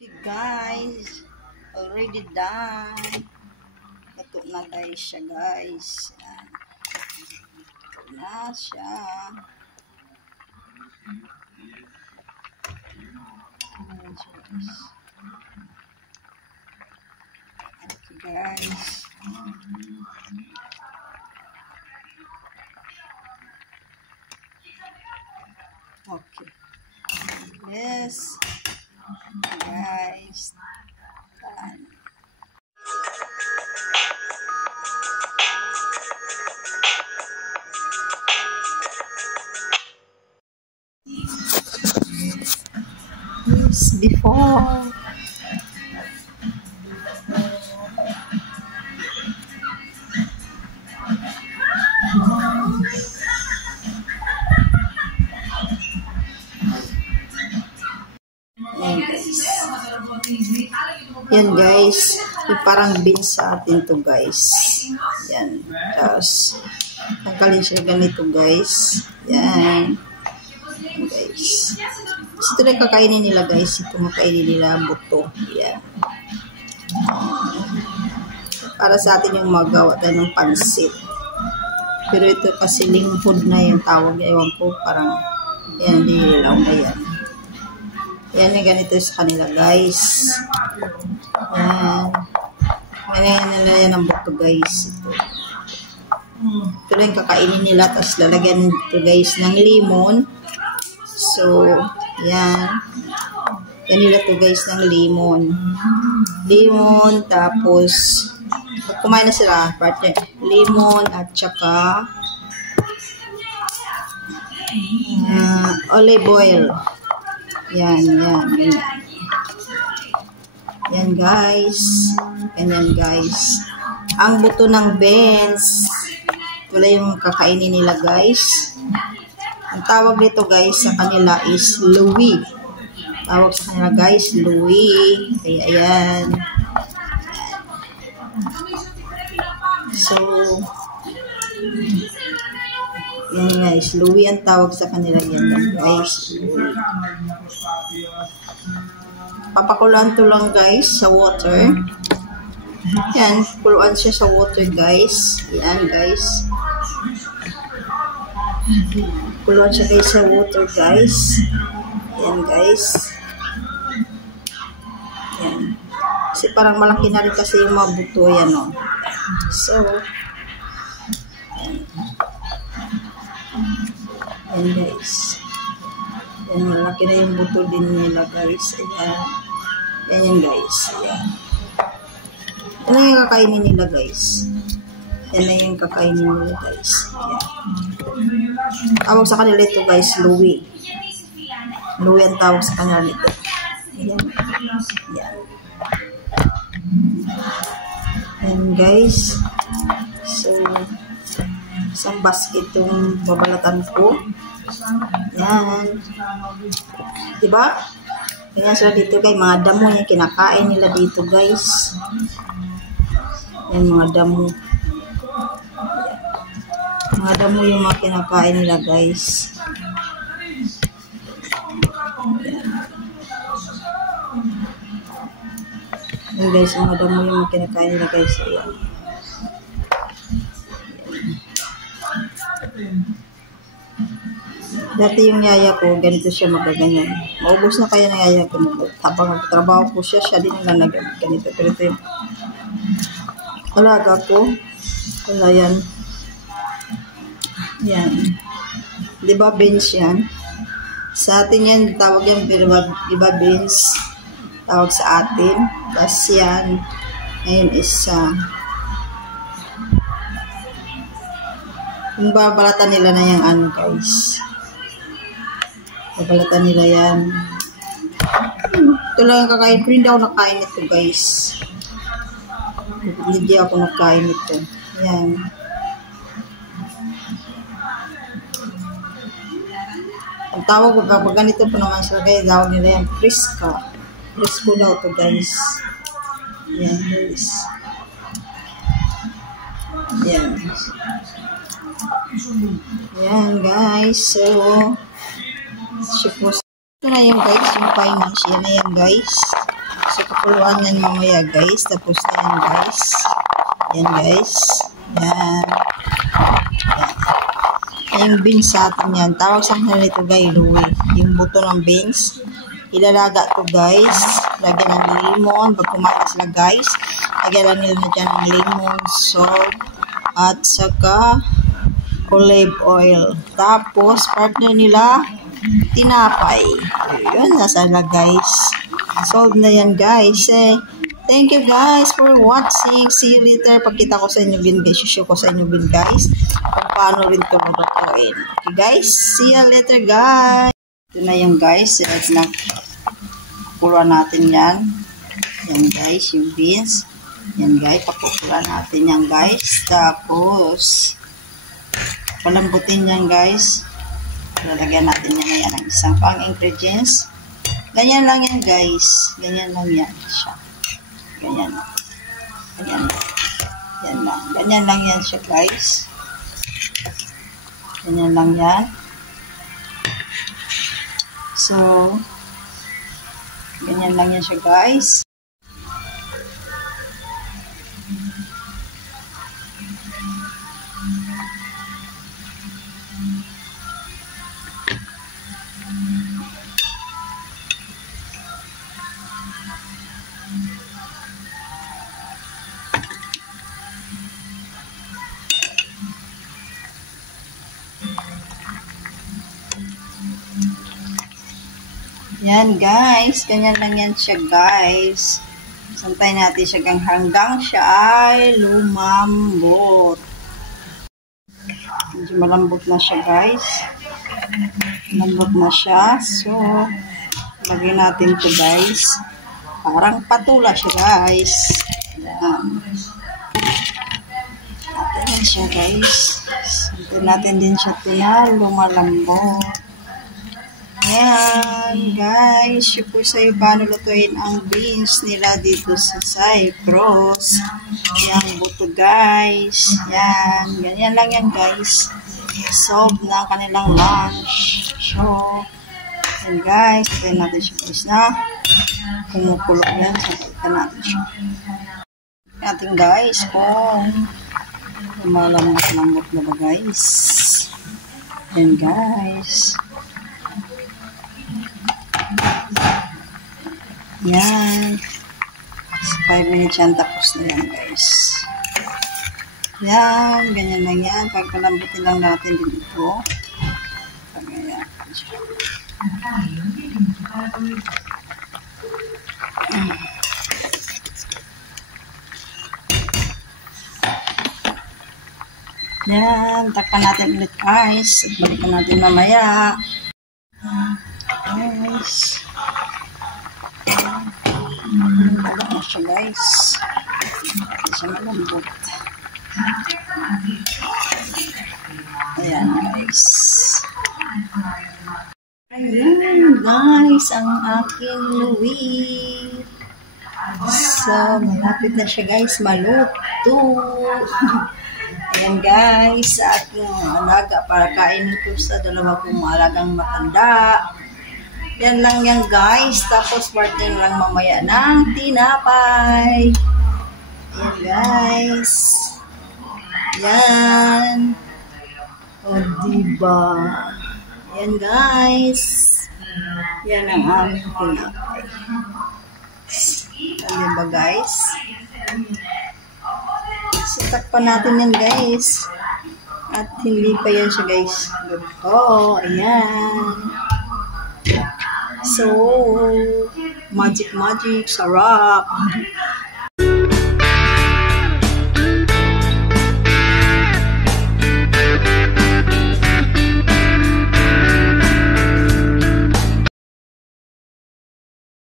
Okay guys, already done. Ito na guys siya guys. Ito na siya. Okay guys. Okay. Yes. Guys. Done. Yes, before. Yan guys, yung parang beans sa atin to guys. Yan. Tapos, tanggalin siya ganito guys. Yan. Yan guys. Kasi ito na kakainin nila guys. Ito makainin nila buto. Yan. Para sa atin yung magawa tayo ng pansit. Pero ito kasi lingkod na yung tawag. Ewan ko, parang yan, dilaw na yan. Yan yung ganito sa kanila guys. Yan. Ganyan nila yan ang buto guys. Ito lang kakainin nila. Tapos lalagyan nito guys ng limon. So, yan. Yan nila to guys ng limon. Limon. Tapos, pag kumain na sila, partner, limon at saka olive oil. Yan, yan, ganyan. Yan guys. Ganyan guys. Ang buto ng beans. Ito lang yung kakainin nila guys. Ang tawag dito guys sa kanila is Louis. Tawag sa kanila guys, Louis. Kaya yan. So, yan guys, Louis ang tawag sa kanila yan guys. Louis. Papakuluan to lang guys sa water. Yan, kuluan siya sa water guys. Yan guys. Kuluan siya guys sa water guys. Yan guys. Yan. Kasi parang malaki na rin kasi yung mga buto yan o. So, yan. Yan guys. Yan, malaki na yung buto din nila guys. Ayan. Yan yan guys. Ayan. Yan na yung kakainin nila guys. Yan na yung kakainin nila guys. Ayan. Tawag sa kanila ito guys, Louis. Louis ang tawag sa kanila nito. Ayan. Yan. Yan guys. So, isang basket itong babalatan ko. Yan. Diba? Ganyan sila dito guys. Mga damo yung kinakain nila dito guys. Yan mga damo. Mga damo yung mga kinakain nila guys. Yan guys. Mga damo yung mga kinakain nila guys. Ayan. Dati yung yaya ko, ganito siya magaganyan. Maubos na kaya ng yaya ko. Habang nagtrabaho ko siya, siya din ang ganito. Pero ito yung alaga ko. Wala yan. Yan. Diba beans yan? Sa atin yan, tawag yan, diba beans? Tawag sa atin. Tapos yan. Ngayon is yung babalatan nila na yung ano guys. Babalatan nila yan. Ito lang kakain. Pero hindi ako nakain ito guys. Hindi ako nakain ito. Yan. Ang tawag ko pag ganito po naman sila kaya tawag nila yan. Frisca. Frisco daw ito guys. Yan guys. Yan. Yan guys. So, ito na yung guys, yung finance. Yan na yan guys. So, kapuluan yan mamaya, guys. Tapos na yan, guys. Yan, guys. Yan. Yung beans sa atin yan. Tawag sa kanila ito, guys, Louie. Yung buto ng beans. Ilalaga to, guys. Lagyan ng lemon. Pag kumain sila, guys, lagyan nila na dyan ng lemon, salt, at saka olive oil. Tapos, partner nila, tinapay. Yun, nasa na, guys. Solve na yan, guys. Thank you, guys, for watching. See you later. Pagkita ko sa inyo, guys. Show ko sa inyo, guys, kung paano rin ito lutuin. Okay, guys. See you later, guys. Ito na yung, guys. Ito na. Pakuluan natin yan. Yan, guys, yung beans. Yan, guys. Pakuluan natin yan, guys. Tapos, palambutin yan, guys. Lalagyan natin yan ng isang pang ingredients. Ganyan lang yan, guys. Ganyan lang yan siya. Ganyan lang. Ganyan lang. Yan lang. Ganyan lang yan siya, guys. Ganyan lang yan. So, ganyan lang yan siya, guys. Yan, guys. Ganyan lang yan siya, guys. Santay natin siya hanggang siya ay lumambot. Medyo malambot na siya, guys. Malambot na siya. So, lagyan natin ito, guys. Parang patula siya, guys. Yan. Natin siya, guys. Santay natin din siya ito na lumalambot. Ayan, guys. Yung po sa'yo paano lutuin ang beans nila dito sa Cyprus. Yan, buto, guys. Yan. Ganyan lang yan, guys. Solve na kanilang lunch. So, yan, guys. Tayo natin siya, guys, na kumukulo yan. So, tayo natin siya. Natin, guys, kung lumalambot-lambot na ba, guys. Yan, guys. Yan. 5 minutes yan. Tapos na yan, guys. Yan. Ganyan lang yan. Pagpalambutin lang natin din ito. Pagayan. Yan. Takpan natin ulit, guys. At balikan natin mamaya. Guys. Wala na siya, guys. Hindi siya malambot. Ayan, guys. Ayan, guys, ang aking Louie. So, malapit na siya, guys, maluto. Ayan, guys, sa aking alaga para kainin ko sa dalawa kong alagang matanda. Yan lang yan, guys. Tapos, partner lang mamaya ng tinapay. Yan, guys. Yan. O, diba? Yan, guys. Yan ang aming tinapay. Yan, diba, guys? So, takpan natin yan, guys. At hindi pa yan siya, guys. Oh, ayan. So, magic, sarap.